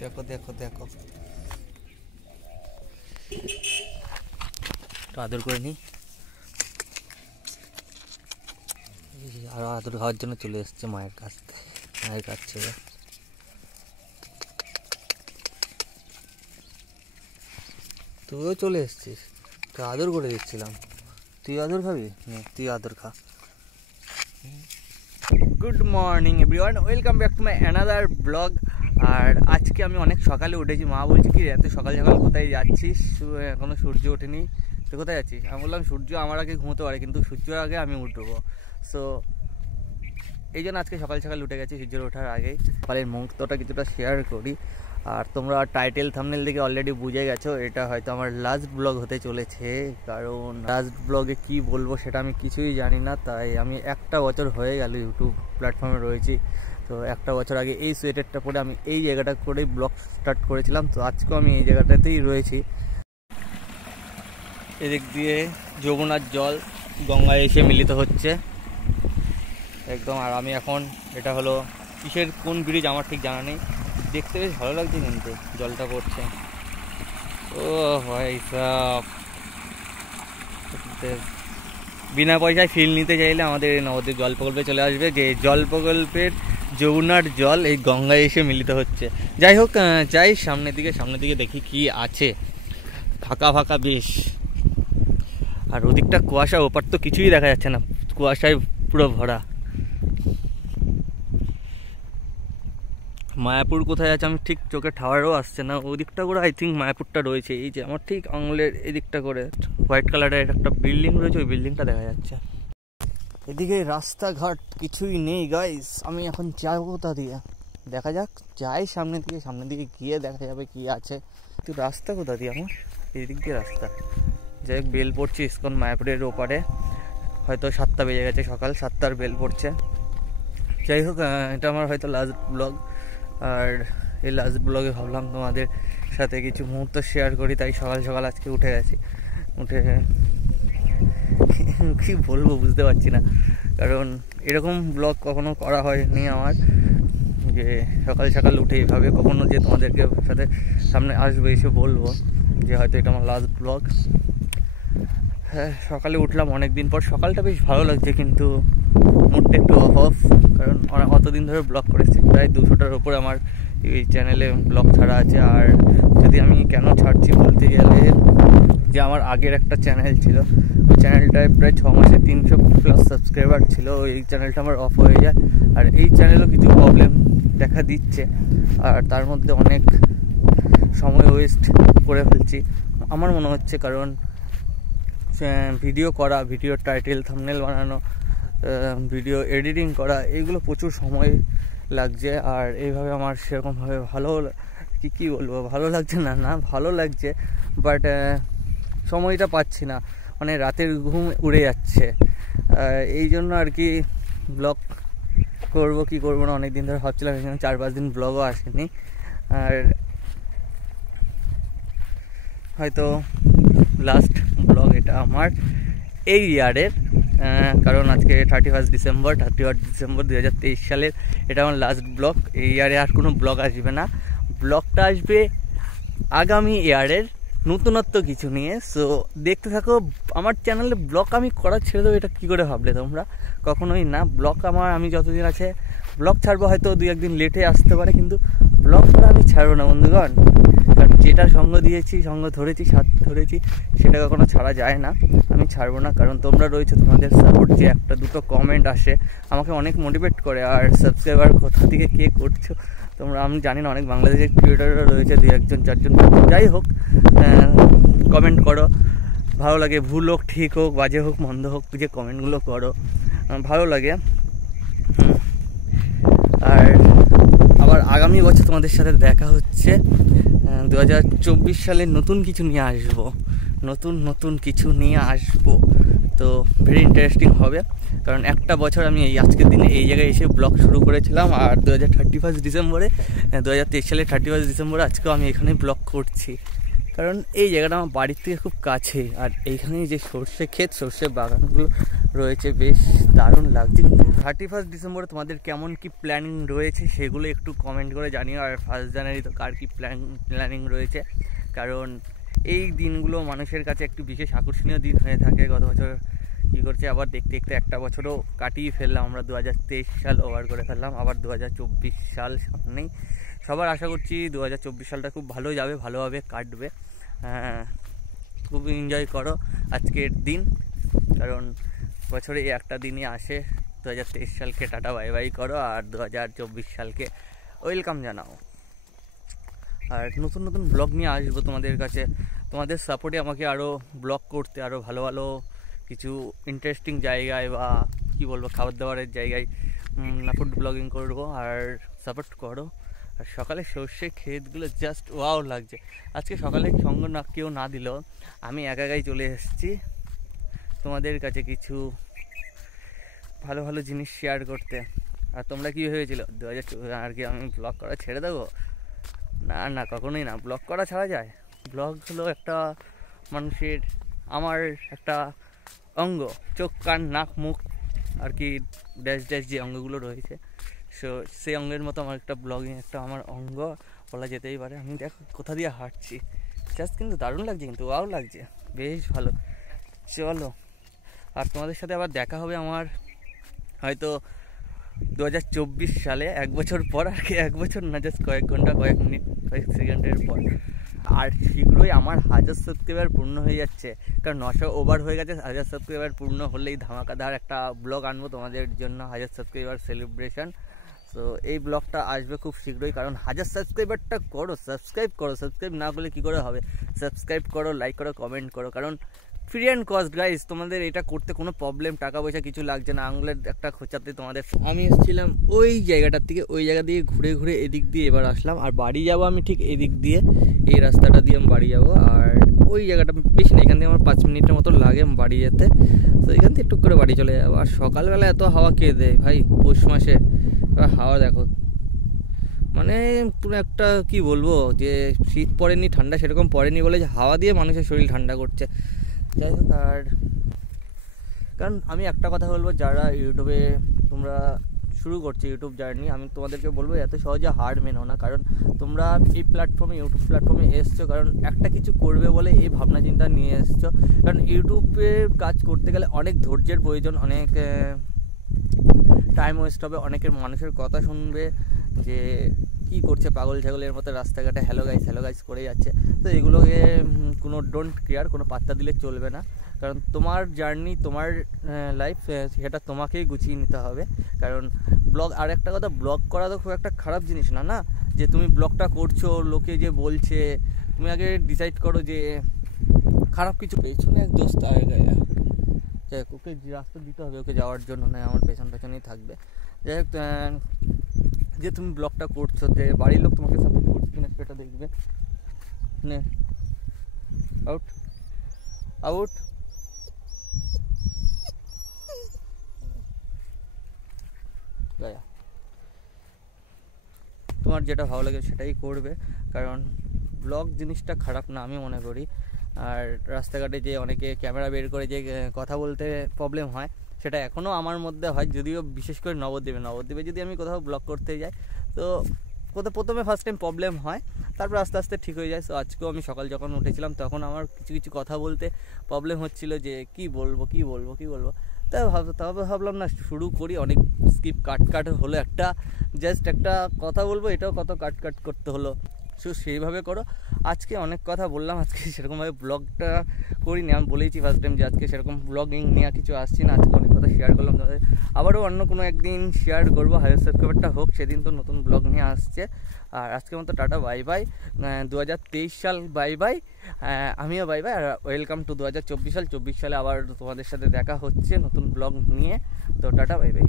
দেখো দেখো দেখো, আদর করে নি। আর আদর খাওয়ার জন্য চলে এসছে মায়ের কাছ থেকে। তুইও চলে এসছিস, তো আদর করে দিচ্ছিলাম। তুই আদর খাবি? তুই আদর খা। Good morning everyone, welcome back to my another blog. আর আজকে আমি অনেক সকালে উঠেছি। মা বলছে কি এত সকাল সকাল কোথায় যাচ্ছিস, এখনো সূর্য ওঠেনি, তুই কোথায় যাচ্ছিস? আমি বললাম সূর্য আমার আগে ঘুমোতে পারে, কিন্তু সূর্যের আগে আমি উঠবো। সো এই জন্য আজকে সকাল সকাল উঠে গেছি সূর্যের ওঠার আগেই। সকালের মুহূর্তটা কিছুটা শেয়ার করি। আর তোমরা টাইটেল থাম্বনেল দেখে অলরেডি বুঝে গেছো এটা হয়তো আমার লাস্ট ব্লগ হতে চলেছে। কারণ লাস্ট ব্লগে কি বলবো সেটা আমি কিছুই জানি না। তাই আমি একটা বছর হয়ে গেল ইউটিউব প্ল্যাটফর্মে রয়েছি। তো একটা বছর আগে এই সোয়েটারটা পরে আমি এই জায়গাটা করেই ব্লগ স্টার্ট করেছিলাম। তো আজকেও আমি এই জায়গাটাতেই রয়েছি। এদিক দিয়ে যমুনার জল গঙ্গায় এসে মিলিত হচ্ছে একদম। আর আমি এখন, এটা হলো কিসের কোন ব্রিজ আমার ঠিক জানা নেই, দেখতে বেশ ভালো লাগছে কিন্তু জলটা পড়ছে। ও ভাই সব বিনা পয়সায় ফিল নিতে চাইলে আমাদের নবদ্বীপ জল প্রকল্পে চলে আসবে। যে জল প্রকল্পের যমুনার জল এই গঙ্গায় এসে মিলিত হচ্ছে। যাই হোক, যাই সামনের দিকে দেখি কি আছে। ফাঁকা ফাঁকা বেশ। আর ওদিকটা কুয়াশা, ওপার তো কিছুই দেখা যাচ্ছে না, কুয়াশায় পুরো ভরা। মায়াপুর কোথায় আছে আমি ঠিক চোখে ঠাওয়ারও আসছে না। ওদিকটা করে আই থিঙ্ক মায়াপুরটা রয়েছে। এই যে আমার ঠিক আঙুলের এদিকটা করে হোয়াইট কালারের একটা বিল্ডিং রয়েছে, ওই বিল্ডিংটা দেখা যাচ্ছে। এদিকে রাস্তাঘাট কিছুই নেই গাইস। আমি এখন যাবো কোথা দিয়ে দেখা যাক। যাই সামনের দিকে গিয়ে দেখা যাবে কি আছে। তো রাস্তা কোথা দিয়ে আমার? এই দিক দিয়ে রাস্তা। যাই হোক, বেল পড়ছে ইসকন মায়াপুরের ওপারে। হয়তো 7টা বেজে গেছে, সকাল 7টার বেল পড়ছে। যাই হোক, এটা আমার হয়তো লাস্ট ব্লগ। আর এই লাস্ট ব্লগে ভাবলাম তোমাদের সাথে কিছু মুহূর্ত শেয়ার করি। তাই সকাল সকাল আজকে উঠে গেছি। উঠে কি বলবো বুঝতে পারছি না, কারণ এরকম ব্লগ কখনো করা হয়নি আমার, যে সকাল সকাল উঠে এভাবে কখনো যে তোমাদেরকে সাথে সামনে আসবে এসে বলবো যে হয়তো এটা আমার লাস্ট ব্লগ। হ্যাঁ, সকালে উঠলাম অনেক দিন পর। সকালটা বেশ ভালো লাগছে, কিন্তু মুডটা একটু অফ। কারণ অতদিন ধরে ব্লগ করেছি, প্রায় 200টার ওপর আমার এই চ্যানেলে ব্লগ ছাড়া আছে। আর যদি আমি কেন ছাড়ছি বলতে গেলে, যে আমার আগের একটা চ্যানেল ছিল, ওই চ্যানেলটায় প্রায় 6 মাসে 300+ সাবস্ক্রাইবার ছিল। এই চ্যানেলটা আমার অফ হয়ে যায়। আর এই চ্যানেলও কিছু প্রবলেম দেখা দিচ্ছে। আর তার মধ্যে অনেক সময় ওয়েস্ট করে ফেলছি আমার মনে হচ্ছে। কারণ ভিডিও করা, ভিডিও টাইটেল থাম্বনেল বানানো, ভিডিও এডিটিং করা, এইগুলো প্রচুর সময় লাগছে। আর এইভাবে আমার সেরকমভাবে ভালো কি বলবো, ভালো লাগছে না ভালো লাগছে, বাট সময়টা পাচ্ছি না। মানে রাতের ঘুম উড়ে যাচ্ছে। এই জন্য আর কি ব্লগ করবো কি করবো না অনেক দিন ধরে ভাবছিলাম। এখানে 4-5 দিন ব্লগও আসেনি। আর হয়তো লাস্ট ব্লগ এটা আমার এই ইয়ারের। কারণ আজকে 31 ডিসেম্বর 2023 সালের এটা আমার লাস্ট ব্লগ। এই ইয়ারে আর কোনো ব্লগ আসবে না। ব্লগটা আসবে আগামী ইয়ারের নতুনত্ব কিছু নিয়ে। সো দেখতে থাকো। আমার চ্যানেলে ব্লগ আমি করা ছেড়ে দেবো, এটা কী করে ভাবলে তোমরা? কখনোই না। ব্লগ আমি যতদিন আছে ব্লগ ছাড়বো, হয়তো 2-1 দিন লেটে আসতে পারে, কিন্তু ব্লগ করা আমি ছাড়বো না বন্ধুগণ। কারণ যেটা সঙ্গ দিয়েছি, সঙ্গ ধরেছি, সাথ ধরেছি, সেটা কখনো ছাড়া যায় না। আমি ছাড়বো না, কারণ তোমরা রয়েছে, তোমাদের সাপোর্ট যে 1-2 কমেন্ট আসে আমাকে অনেক মোটিভেট করে। আর সাবস্ক্রাইবার কোথা থেকে কে করছো তোমরা আমি জানি না। অনেক বাংলাদেশের ক্রিয়েটাররা রয়েছে, 2-1 4 জন। যাই হোক, কমেন্ট করো, ভালো লাগে। ভুল হোক, ঠিক হোক, বাজে হোক, মন্দ হোক, যে কমেন্টগুলো করো ভালো লাগে। আর আবার আগামী বছর তোমাদের সাথে দেখা হচ্ছে। 2024 সালে নতুন কিছু নিয়ে আসবো, নতুন কিছু নিয়ে আসবো। তো ভেরি ইন্টারেস্টিং হবে। কারণ একটা বছর আমি এই আজকের দিনে এই জায়গায় এসে ব্লগ শুরু করেছিলাম। আর 2023 সালে 31 ডিসেম্বরে আজকেও আমি এখানে ব্লগ করছি। কারণ এই জায়গাটা আমার বাড়ির থেকে খুব কাছে, আর এইখানে যে সর্ষে ক্ষেত, সর্ষে বাগানগুলো রয়েছে, বেশ দারুণ লাগছে। কিন্তু 31 ডিসেম্বরে তোমাদের কেমন কি প্ল্যানিং রয়েছে সেগুলো একটু কমেন্ট করে জানিও। আর 1 জানুয়ারি তো কার কি প্ল্যানিং রয়েছে, কারণ এই দিনগুলো মানুষের কাছে একটু বিশেষ আকর্ষণীয় দিন হয়ে থাকে। গত বছর কী করছে, আবার দেখতে দেখতে একটা বছরও কাটিয়ে ফেললাম আমরা, 2023 সাল ওভার করে ফেললাম, আবার 2024 সাল সামনেই। সবার আশা করছি 2024 সালটা খুব ভালো যাবে, ভালোভাবে কাটবে। খুব এনজয় করো আজকের দিন, কারণ বছরে এই একটা দিনই আসে। 2023 সালকে টাটা বাই বাই করো, আর 2024 সালকে ওয়েলকাম জানাও। আর নতুন নতুন ব্লগ নিয়ে আসবো তোমাদের কাছে। তোমাদের সাপোর্টে আমাকে আরও ব্লগ করতে, আরও ভালো ভালো কিছু ইন্টারেস্টিং জায়গায় বা কী বলবো খাবার দাবারের জায়গায় ফুড ব্লগিং করবো, আর সাপোর্ট করো। আর সকালে সর্ষে ক্ষেতগুলো জাস্ট ওয়াও লাগছে। আজকে সকালে সঙ্গ না কেউ না দিলেও আমি একাই চলে এসেছি তোমাদের কাছে কিছু ভালো ভালো জিনিস শেয়ার করতে। আর তোমরা কী ভেবেছিল 2024 আর কি আমি ব্লগ করা ছেড়ে দেবো? না না, কখনোই না। ব্লগ করা ছাড়া যায়? ব্লগ হলো একটা মানুষের, আমার একটা অঙ্গ, চোখ কান নাক মুখ আর কি ড্যাশ ড্যাশ যে অঙ্গগুলো রয়েছে, সো সেই অঙ্গের মতো আমার একটা ব্লগিং একটা আমার অঙ্গ বলা যেতেই পারে। আমি দেখো কোথা দিয়ে হাঁটছি, জাস্ট কিন্তু দারুণ লাগছে, কিন্তু ওয়াও লাগছে, বেশ ভালো। চলো, আর তোমাদের সাথে আবার দেখা হবে আমার হয়তো 2024 সালে, 1 বছর পর। আর কি 1 বছর না, জাস্ট কয়েক ঘন্টা, কয়েক মিনিট, কয়েক সেকেন্ডের পর। আর শীঘ্রই আমার 1000 সাবস্ক্রাইবার পূর্ণ হয়ে যাচ্ছে, কারণ 900 ওভার হয়ে গেছে। 1000 সাবস্ক্রাইবার পূর্ণ হলেই ধামাকাদার একটা ব্লগ আনবো তোমাদের জন্য, 1000 সাবস্ক্রাইবার সেলিব্রেশন। তো এই ব্লগটা আসবে খুব শীঘ্রই, কারণ 1000 সাবস্ক্রাইবারটা করো, সাবস্ক্রাইব করো। সাবস্ক্রাইব না করলে কী করে হবে? সাবস্ক্রাইব করো, লাইক করো, কমেন্ট করো, কারণ ফ্রি অ্যান্ড কস্ট গাইজ। তোমাদের এটা করতে কোনো প্রবলেম, টাকা পয়সা কিছু লাগছে না, আঙুলের একটা খোঁচাতে তোমাদের। আমি এসেছিলাম ওই জায়গাটার থেকে, ওই জায়গা দিয়ে ঘুরে ঘুরে এদিক দিয়ে এবার আসলাম, আর বাড়ি যাবো আমি ঠিক এদিক দিয়ে, এই রাস্তাটা দিয়ে আমি বাড়ি যাবো। আর ওই জায়গাটা বেশি না, এখান থেকে আমার 5 মিনিটের মতো লাগে বাড়ি যেতে। তো এখান থেকে টুক করে বাড়ি চলে যাবো। আর সকালবেলা এত হাওয়া কে দেয় ভাই, পৌষ মাসে হাওয়া দেখো, মানে পুরো একটা কি বলবো, যে শীত পড়েনি ঠান্ডা সেরকম পড়েনি বলে যে হাওয়া দিয়ে মানুষের শরীর ঠান্ডা করছে। যাই হোক, আর কারণ আমি একটা কথা বলবো, যারা ইউটিউবে তোমরা শুরু করছো ইউটিউব জার্নি, আমি তোমাদেরকে বলবো এত সহজে হার মেনো না। কারণ তোমরা এই প্ল্যাটফর্মে, ইউটিউব প্ল্যাটফর্মে এসছো কারণ একটা কিছু করবে বলে এই ভাবনা চিন্তা নিয়ে এসছো। কারণ ইউটিউবে কাজ করতে গেলে অনেক ধৈর্যের প্রয়োজন, অনেক টাইম ওয়েস্ট হবে, অনেকের মানুষের কথা শুনবে যে কি করছে পাগল ছাগলের মতো রাস্তাঘাটে হ্যালো গাইস করে যাচ্ছে। তো এগুলোকে কোনো ডোন্ট কেয়ার, কোনো পাত্তা দিলে চলবে না। কারণ তোমার জার্নি, তোমার লাইফ, সেটা তোমাকেই গুছিয়ে নিতে হবে। কারণ ব্লগ, আর একটা কথা, ব্লগ করা তো খুব একটা খারাপ জিনিস না, না যে তুমি ব্লগটা করছো লোকে যে বলছে, তুমি আগে ডিসাইড করো যে খারাপ কিছু। পেছনে এক দোস্ত আগে গায়ে, যাই হোক, ওকে রাস্তা দিতে হবে, ওকে যাওয়ার জন্য নয়, আমার পেছনেই থাকবে। যাই হোক, যে তুমি ব্লগটা করছো, বাড়ির লোক তোমাকে সাপোর্ট করছে কিনা সেটা দেখবে। নে আউট আউট। তোমার যেটা ভালো লাগে সেটাই করবে, কারণ ব্লগ জিনিসটা খারাপ না আমি মনে করি। আর রাস্তাঘাটে যে অনেকে ক্যামেরা বের করে যে কথা বলতে প্রবলেম হয়, সেটা এখনও আমার মধ্যে হয়, যদিও বিশেষ করে নবদ্বীপে যদি আমি কোথাও ব্লগ করতে যাই, তো প্রথমে ফার্স্ট টাইম প্রবলেম হয়, তারপর আস্তে আস্তে ঠিক হয়ে যায়। সো আজকেও আমি সকাল যখন উঠেছিলাম তখন আমার কিছু কথা বলতে প্রবলেম হচ্ছিলো, যে কি বলবো। তবে ভাবলাম না, শুরু করি। অনেক স্কিপ কাট হলো, একটা জাস্ট একটা কথা বলবো, এটাও কত কাট করতে হলো। সো সেইভাবে করো। আজকে অনেক কথা বললাম, আজকে সেরকমভাবে ব্লগটা করিনি। আমি বলেইছি ফার্স্ট টাইম যে আজকে সেরকম ব্লগিং নিয়ে কিছু আসছি না, আজকে অনেক কথা শেয়ার করলাম তোমাদের। আবারও অন্য কোনো একদিন শেয়ার করবো, 1000 সাবস্ক্রাইবারটা হোক, সেদিন তো নতুন ব্লগ নিয়ে আসছে। আর আজকের মতো টাটা বাই বাই, 2023 সাল বাই বাই, আমিও বাই বাই, আর ওয়েলকাম টু 2024 সাল। 24 সালে আবার তোমাদের সাথে দেখা হচ্ছে নতুন ব্লগ নিয়ে। তো টাটা বাই বাই।